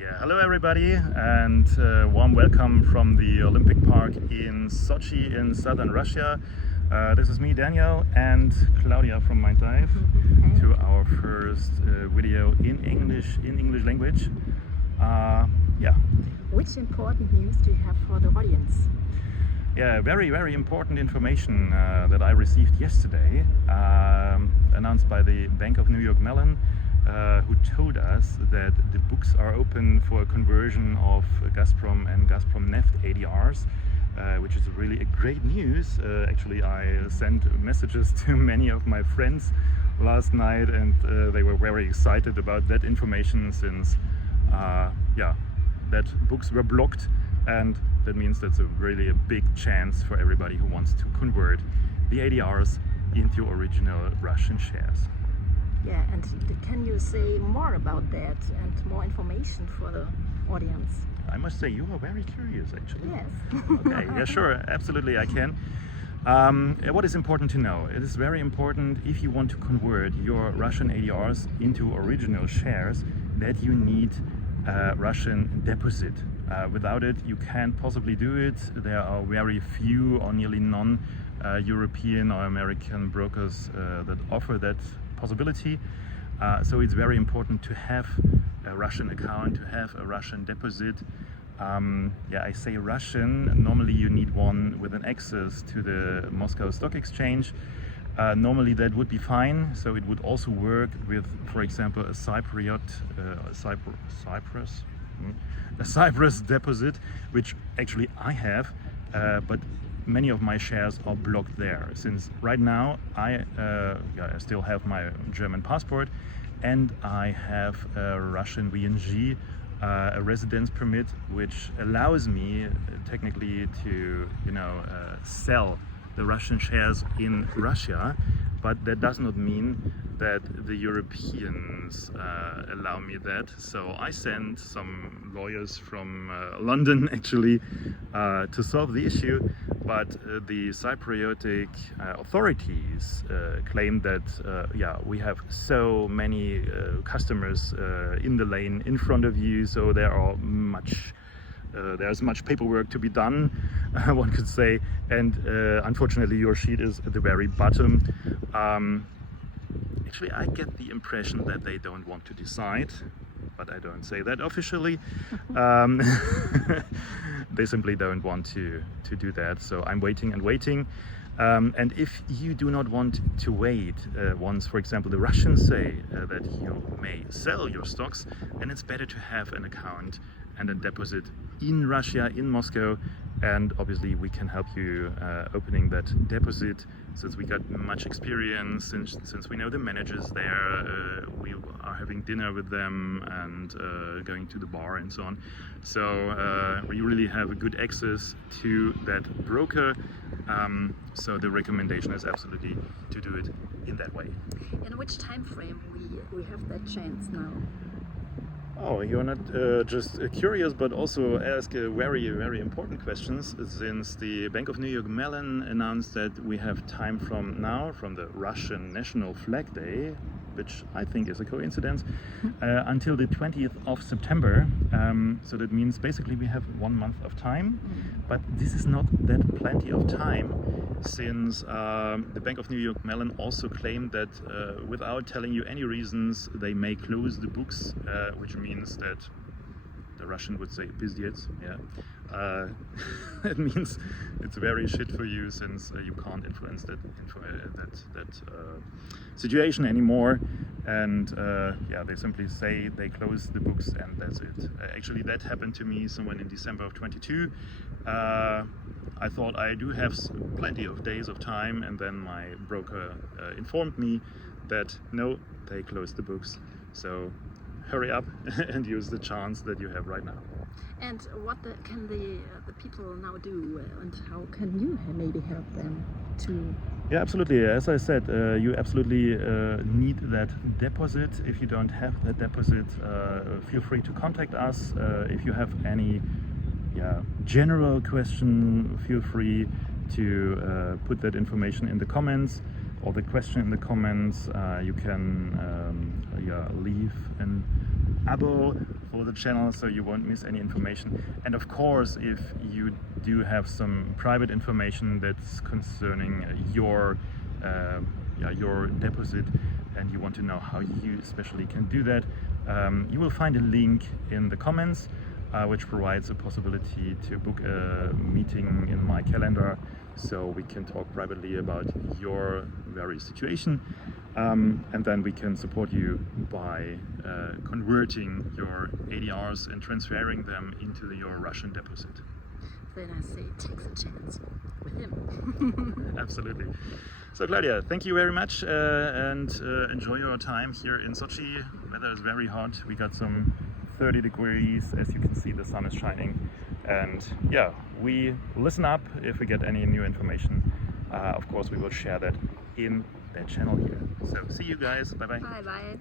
Yeah, hello everybody, and warm welcome from the Olympic Park in Sochi in southern Russia. This is me, Daniel, and Claudia from Mind Dive to our first video in English language. Yeah. Which important news do you have for the audience? Yeah, very important information that I received yesterday, announced by the Bank of New York Mellon, who told us that the books are open for conversion of Gazprom and Gazprom Neft ADRs, which is really a great news. Actually, I sent messages to many of my friends last night, and they were very excited about that information, since that books were blocked, and that means that's really a big chance for everybody who wants to convert the ADRs into original Russian shares. Yeah, and can you say more about that and more information for the audience? I must say, you are very curious, actually. Yes. Okay, yeah, sure, absolutely, I can. What is important to know? It is very important, if you want to convert your Russian ADRs into original shares, that you need a Russian deposit. Without it, you can't possibly do it. There are very few or nearly none European or American brokers that offer that possibility. So it's very important to have a Russian account, to have a Russian deposit. Yeah, I say Russian. Normally you need one with an access to the Moscow Stock Exchange. Normally that would be fine. So it would also work with, for example, a Cyprus deposit, which actually I have, but many of my shares are blocked there, since right now I still have my German passport, and I have a Russian VNG, a residence permit, which allows me technically to sell the Russian shares in Russia, but that does not mean that the Europeans allow me that. So I sent some lawyers from London actually to solve the issue, but the Cypriotic authorities claim that we have so many customers in the lane in front of you, so there's much paperwork to be done, one could say, and unfortunately your sheet is at the very bottom. Actually, I get the impression that they don't want to decide, but I don't say that officially. They simply don't want to do that, so I'm waiting and waiting. And if you do not want to wait, once, for example, the Russians say that you may sell your stocks, then it's better to have an account and a deposit in Russia, in Moscow, and obviously we can help you opening that deposit, since we got much experience, since we know the managers there, we are having dinner with them and going to the bar and so on. So we really have a good access to that broker, so the recommendation is absolutely to do it in that way. In which time frame we have that chance now? Oh, you're not just curious, but also ask very important questions, since the Bank of New York Mellon announced that we have time from now, from the Russian National Flag Day, which I think is a coincidence, until the 20th of September. So that means basically we have 1 month of time, but this is not that plenty of time, since the Bank of New York Mellon also claimed that without telling you any reasons, they may close the books, which means that the Russian would say "pizdiets." Yeah, it means it's very shit for you, since you can't influence that situation anymore. And they simply say they close the books, and that's it. Actually, that happened to me somewhere in December of 22. I thought I do have plenty of days of time, and then my broker informed me that no, they closed the books. So hurry up and use the chance that you have right now. And what can the people now do, and how can you maybe help them to? Yeah, absolutely. As I said, you absolutely need that deposit. If you don't have that deposit, feel free to contact us. If you have any general question, feel free to put that information in the comments, or the question in the comments. You can leave an abo for the channel so you won't miss any information. And of course, if you do have some private information that's concerning your deposit and you want to know how you especially can do that, you will find a link in the comments which provides a possibility to book a meeting in my calendar so we can talk privately about your very situation, and then we can support you by converting your ADRs and transferring them into your Russian deposit. Then I say takes a chance with him. Absolutely. So Claudia, thank you very much, and enjoy your time here in Sochi. Weather is very hot. We got some 30 degrees, as you can see the sun is shining, and yeah, we listen up if we get any new information. Of course we will share that in that channel here. So see you guys, bye bye. Bye bye.